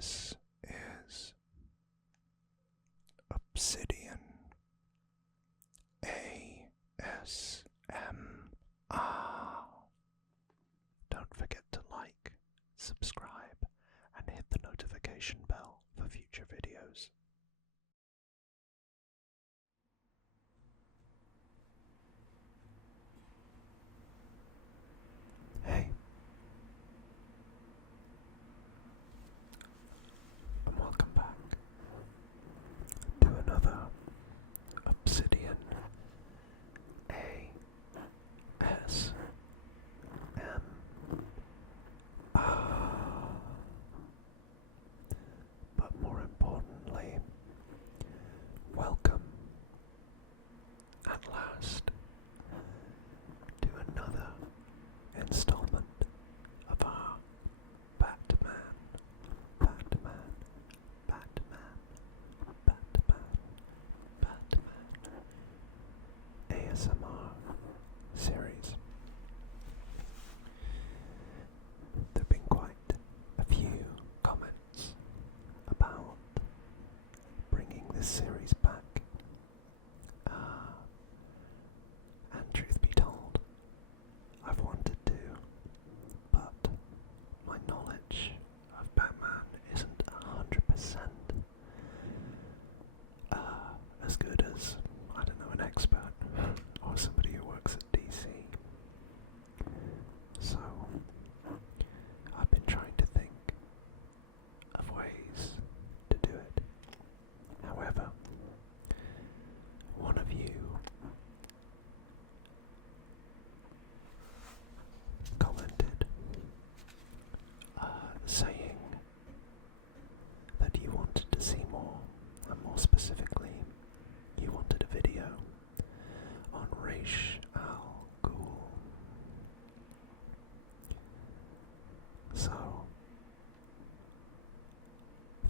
This is Obsidian ASMR. Don't forget to like, subscribe, and hit the notification bell for future videos. Hey, and welcome back to another Obsidian ASMR. But more importantly, welcome at last to another installment of our Batman ASMR series. There have been quite a few comments about bringing this series back, and truth be told, I've wanted to, but my knowledge of Batman isn't 100% as good as, I don't know, an expert or somebody who works at DC. So I've been trying to think of ways to do it. However, one of you commented saying that you wanted to see more, and more specifically, you wanted a video on Ra's al Ghul. So,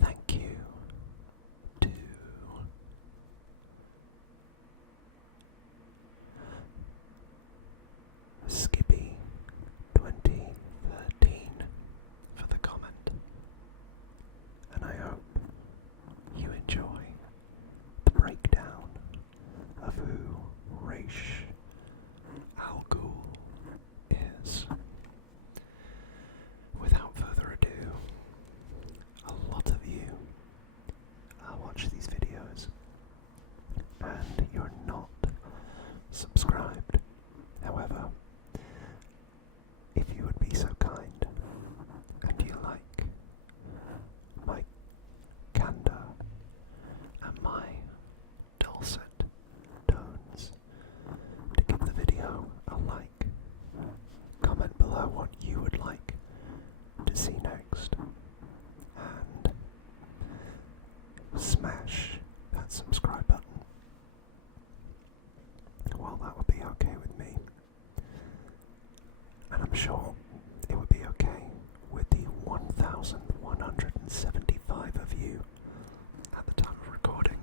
thank you to Skippy 2013 for the comment, and I hope you enjoy the breakdown of who Ra's al Ghul is. Without further ado, a lot of you watch these videos and you're not subscribed. However, if you would be so kind and you like my candor and my dulcet tones, to give the video a like, comment below what you would like to see next, and smash that subscribe button. Well, that would be okay with me, and I'm sure it would be okay with the 1,175 of you at the time of recording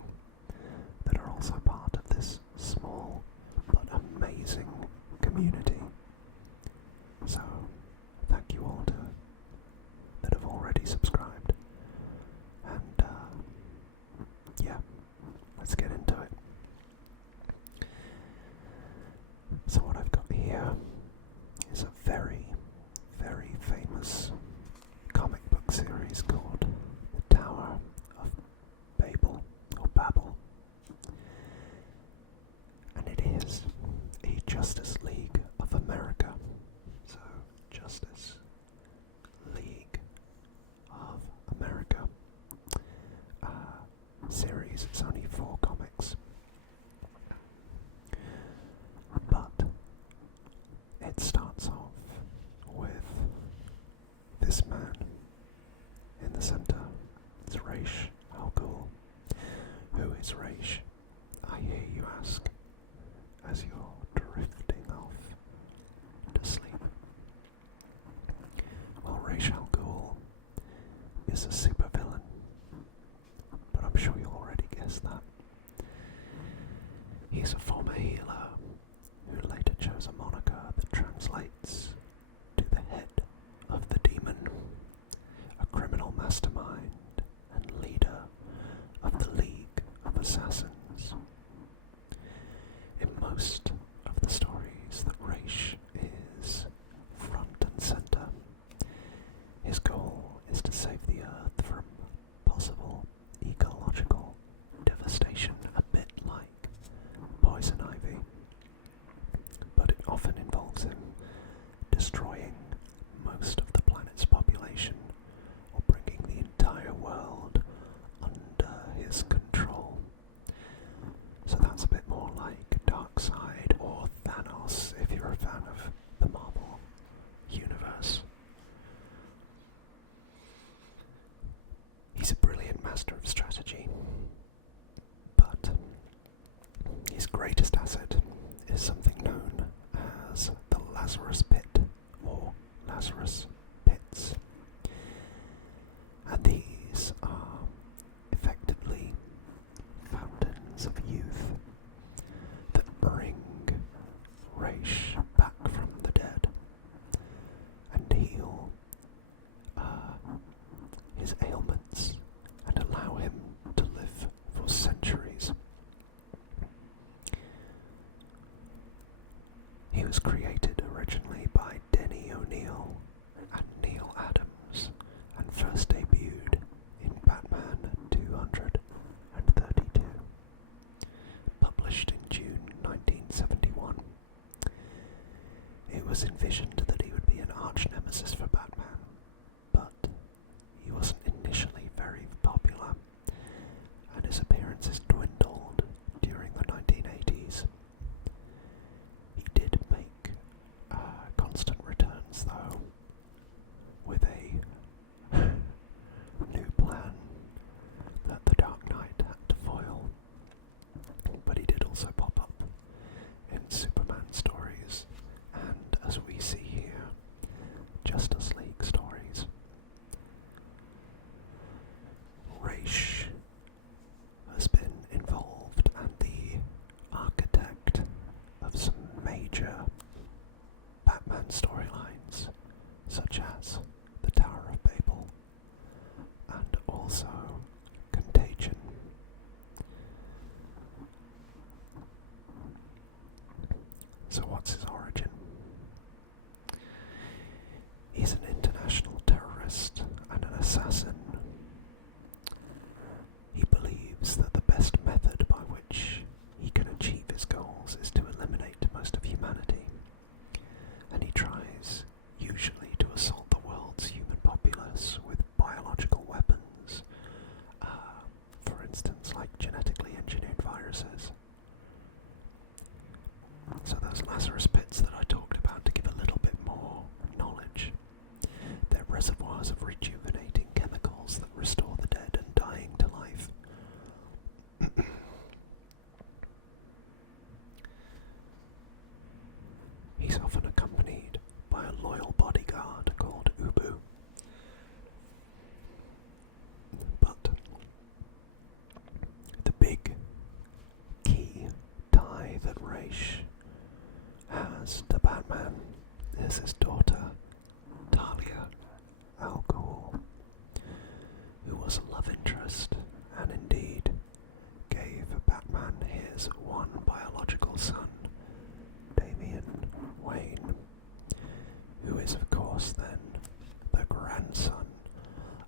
that are also part of this small but amazing community. So, thank you all that have already subscribed, and yeah, let's get into it. So what I've got here is a very, very famous comic book series called The Tower of Babel, or Babel, and it is a Justice League of America. So, Justice League of America series. It's only 4 comics, but it starts off with this man in the center. It's Ra's al Ghul. Who is Ra's? I hear you ask, as you're drifting off to sleep. Well, Ra's al Ghul is a supervillain, but I'm sure you already guessed that. He's a former healer who later chose a moniker that translates to the head of the demon, a criminal mastermind Lazarus pits. And these are effectively fountains of youth that bring Raish back from the dead and heal his ailments and allow him to live for centuries. He was created originally by Denny O'Neil and Neil Adams and first debuted in Batman 232, published in June 1971. It was envisioned that he would be an arch-nemesis for Batman, but he wasn't initially very popular, and his appearances dwindled during the 1980s. He did make constant returns, though, with a new plan that the Dark Knight had to foil, but he did also pop up in Superman stories, and as we see here, Justice League stories. Raish has been involved and the architect of some major Batman storylines, such as the Tower of Babel and also Contagion. So what's his origin? He's an international terrorist and an assassin. He believes that the best method by which he can achieve his goals is to eliminate most of humanity, and he tries, usually, to assault the world's human populace with biological weapons, for instance, like genetically engineered viruses. So those Lazarus pits that I talked about, to give a little bit more knowledge, they're reservoirs of rejuvenating chemicals that restore the dead and dying to life. He's often accompanied by a loyal bodyguard called Ubu. But the big key tie that Raish has to Batman is his daughter, Talia al Ghul, who was a love interest and indeed gave Batman his one biological son, Damian Wayne, who is of course then the grandson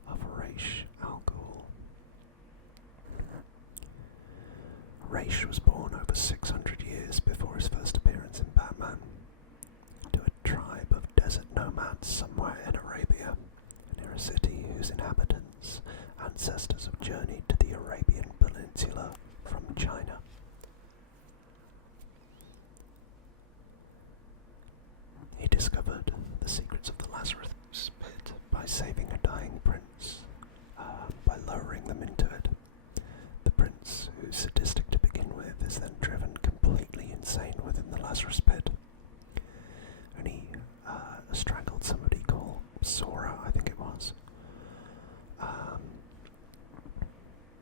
of Raish al Ghul. Raish was born over 600 years before his first appearance in Batman, to a tribe of desert nomads somewhere in Arabia, near a city whose inhabitants' ancestors have journeyed to the Arabian Peninsula from China. He discovered the secrets of the Lazarus pit by saving a dying prince, by lowering them into it. The prince, who's sadistic to begin with, is then driven completely insane within the Lazarus pit. And he strangled somebody called Sora, I think it was.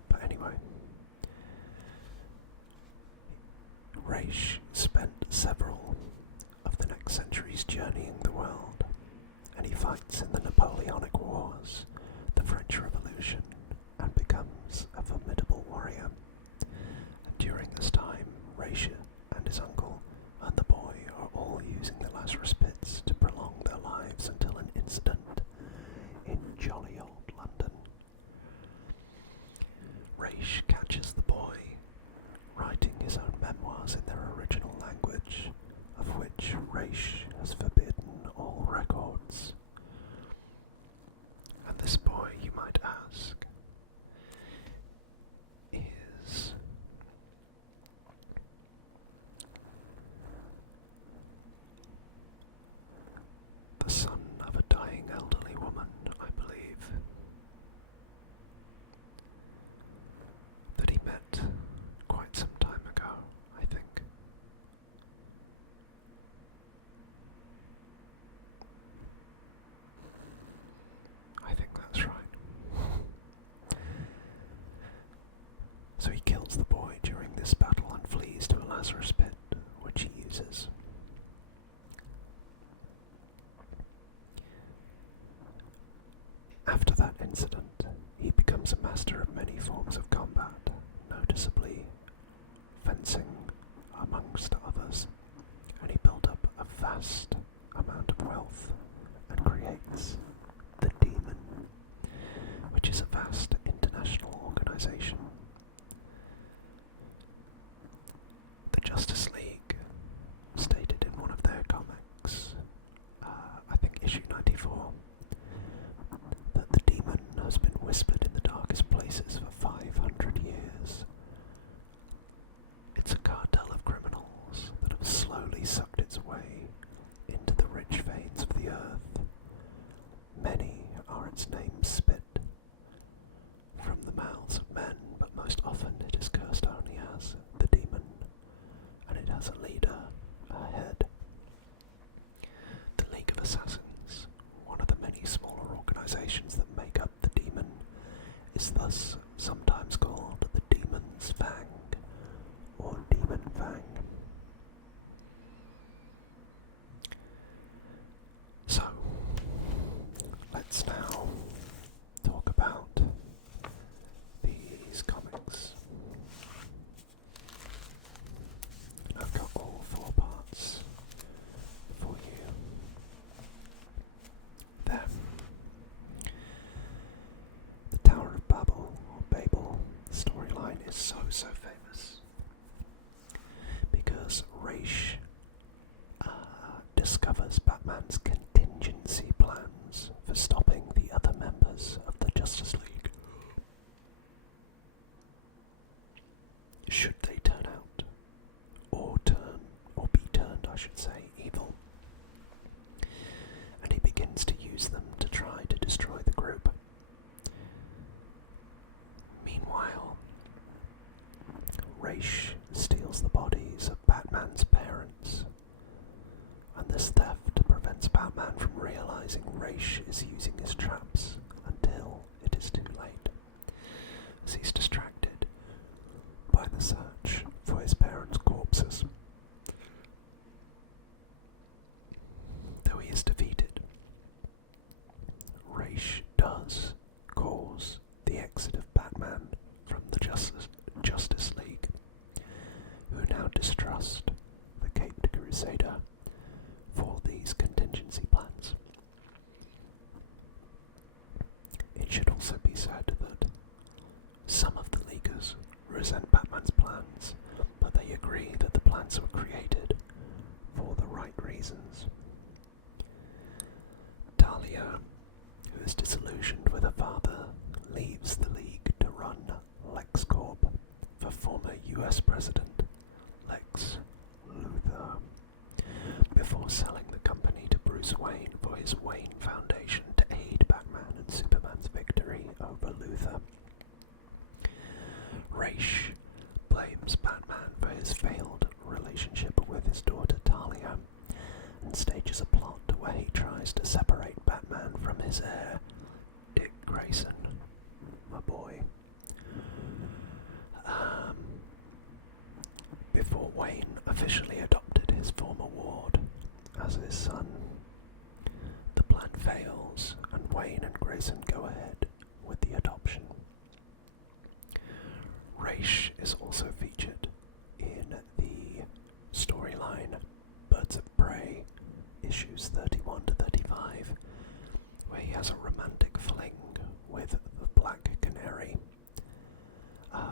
But anyway, Raish spent several of the next centuries journeying the world, and he fights in the Napoleonic Wars, the French Revolution, and becomes a formidable warrior. And during this time, Raish and his uncle and the boy are all using the Lazarus pits to prolong their lives until an incident in jolly old London. Raish catches the boy writing his own memoirs in their original language, of which Raish has forbidden all records. And this boy, you might ask, is that incident, he becomes a master of many forms of combat, noticeably fencing amongst others, and he built up a vast amount of wealth and creates the Demon, which is a vast international organisation. The Justice League stated in one of their comics, I think issue 94, that the Demon has been whispered in the darkest places for 500 years. It's a cartel of criminals that have slowly sucked its way into the rich veins of the earth. Many are its names spit from the mouths of men, but most often it is cursed only as the Demon, and it has a leader, a head. The League of Assassins, one of the many smaller organisations that make up the Demon, is thus sometimes called the Demon's Fang, or Demon Fang. So, let's now talk about these comics. I've got all 4 parts for you. There. The Tower of Babel, or Babel, storyline is so famous because Raish discovers Batman's contingency plans for stopping the other members of the Justice League, should they turn out, or be turned, I should say, evil. And he begins to use them to try to destroy the group. Meanwhile, Raish steals the bodies of Batman's parents, and this theft prevents Batman from realizing Raish is using his traps until it is too late, as he's distracted by the search for his parents' corpses. Though he is defeated, Raish does cause the exit of Batman from the Justice League, who now distrust the Caped Crusader for these contingency plans. It should also be said that some of the Leaguers resent Batman's plans, but they agree that the plans were created for the right reasons. Talia, who is disillusioned with her father, leaves the League to run LexCorp for former US President Lex Luthor, before selling the company to Bruce Wayne for his Wayne Foundation to aid Batman and Superman's victory over Luthor. Raish blames Batman for his failed relationship with his daughter Talia, and stages a plot where he tries to separate Batman from his heir, Dick Grayson, my boy. Before Wayne officially adopted his former ward as his son. The plan fails, and Wayne and Grayson go ahead with the adoption. Raish is also featured in the storyline Birds of Prey, issues 31 to 35, where he has a romantic fling with the Black Canary,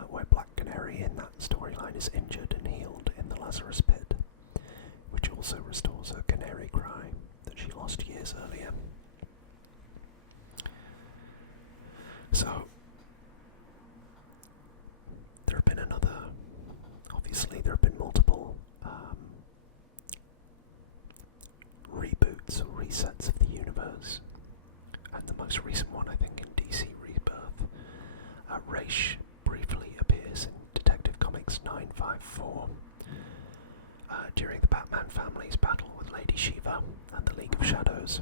where Black Canary in that storyline is injured and healed in the Lazarus Pit, which also restores her canary cry that she lost years earlier. So, there have been multiple reboots or resets of the universe, and the most recent one, I think, in DC Rebirth, Raish briefly appears in Detective Comics 954 during the Batman family's battle with Lady Shiva and the League of Shadows.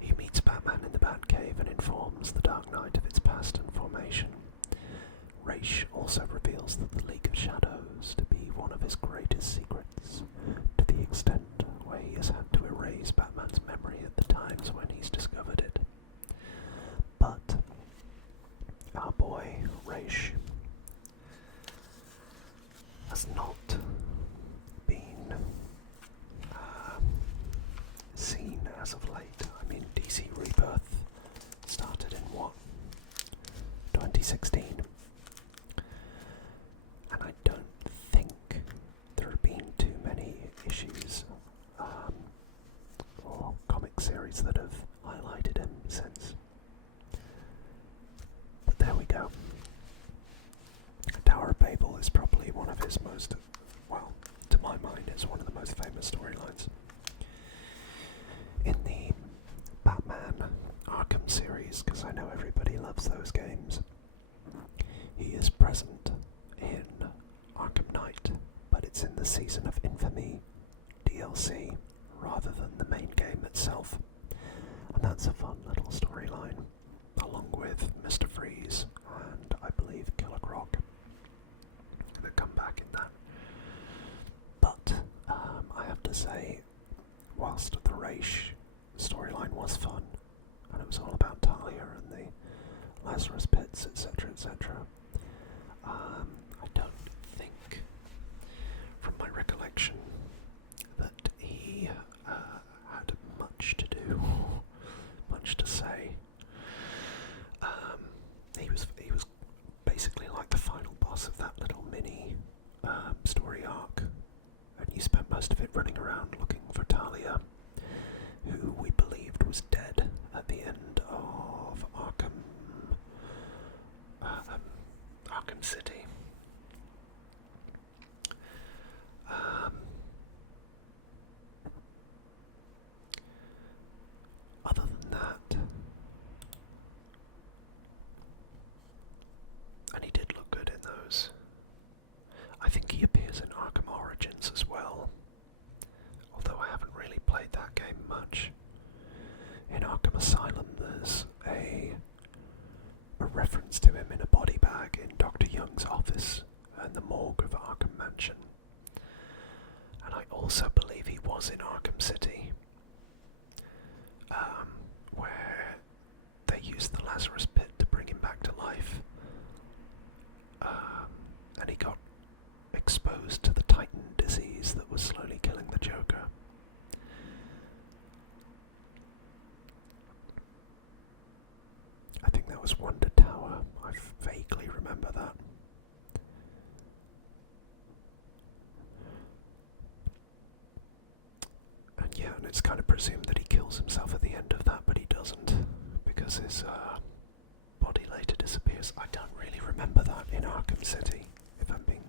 He meets Batman in the Batcave and informs the Dark Knight of its past and formation. Raish also reveals that the League of Shadows to be one of his greatest secrets, to the extent where he has had to erase Batman's memory at the times when he's discovered it. 2016. And I don't think there have been too many issues or comic series that have highlighted him since. But there we go. Tower of Babel is probably one of his most, well, to my mind, is one of the most famous storylines. In the Batman Arkham series, because I know everybody loves those games, he is present in Arkham Knight, but it's in the Season of Infamy DLC rather than the main game itself. And that's a fun little storyline, along with Mr. Freeze and I believe Killer Croc that come back in that. But I have to say, whilst the Raish storyline was fun, and it was all about Talia and the Lazarus pits, etc., etc., I don't think, from my recollection, that he had much to do, much to say. He was basically like the final boss of that little mini story arc, and you spent most of it running around looking for Talia, who we believed was dead at the end of Arkham City. Other than that, and he did look good in those. I think he appears in Arkham Origins as well, although I haven't really played that game much. In Arkham Asylum there's a reference to him in a body bag in Dr. Young's office and the morgue of Arkham Mansion. And I also believe he was in Arkham City, where they used the Lazarus pit to bring him back to life. And he got exposed to the Titan disease that was slowly killing the Joker. I think that was Wonder Tower. I vaguely remember that. And yeah, and it's kind of presumed that he kills himself at the end of that, but he doesn't, because his body later disappears. I don't really remember that in Arkham City, if I'm being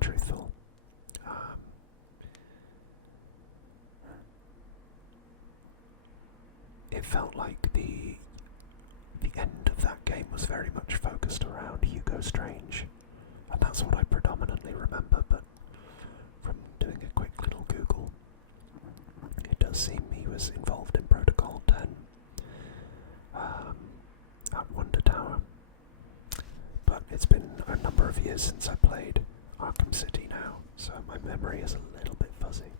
truthful. It felt like the end of that game was very much focused around Hugo Strange, and that's what I predominantly remember, but from doing a quick little Google, it does seem he was involved in Protocol 10 at Wonder Tower. But it's been a number of years since I played Arkham City now, so my memory is a little bit fuzzy.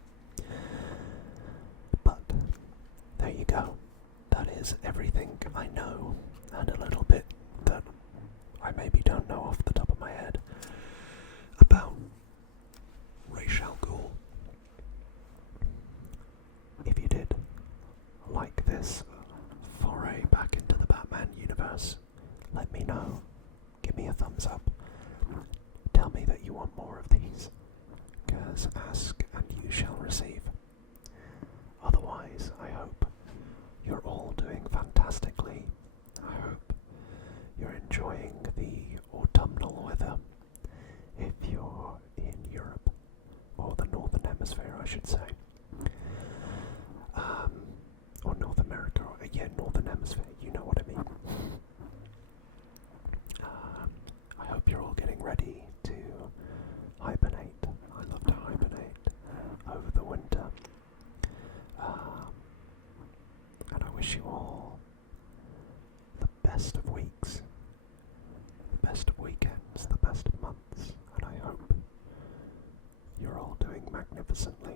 But there you go. That is everything I know, and a little bit that I maybe don't know off the top of my head about Ra's al Ghul. If you did like this foray back into the Batman universe, let me know. Give me a thumbs up. Tell me that you want more of these, because ask and you shall receive. Otherwise, I hope you're all doing fantastically. I hope you're enjoying the autumnal weather if you're in Europe, or the Northern Hemisphere I should say. Or North America, or, yeah, Northern Hemisphere, you know what I mean. I hope you're all getting ready to hibernate. I love to hibernate over the winter. And I wish you all the best of weeks, the best of weekends, the best of months, and I hope you're all doing magnificently.